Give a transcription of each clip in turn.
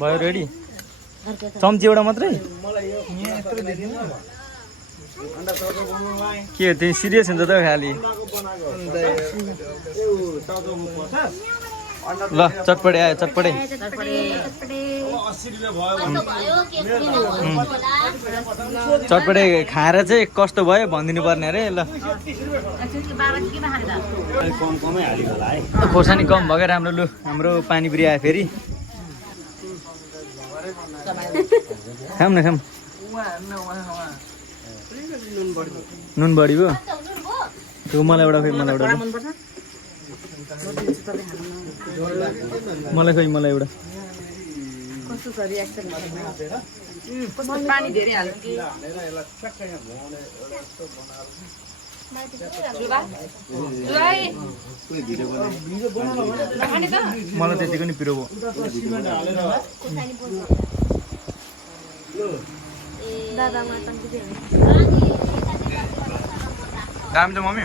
भयो रेडी चम्ची एउटा मात्रै के हो त्यही सिरियस हुन्छ त खालि ल चटपटे आयो चटपटे चटपटे खाएर चाहिँ कस्तो भयो भनिदिनु पर्ने अरे ल खोर्सानी कम भयो क्या राम्रो लु हाम्रो पानीपुरी आयो फेरि खाम न खाम नुन बढी भयो त्यो मलाई एउटा फेरि मलाई एउटा मलाई खै मलाई एउटा पानी धेरै हाल्नु कि मलाई त्यतिको नि पिरो भयो दामी त मम्मी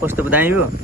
कस्तो दामी भयो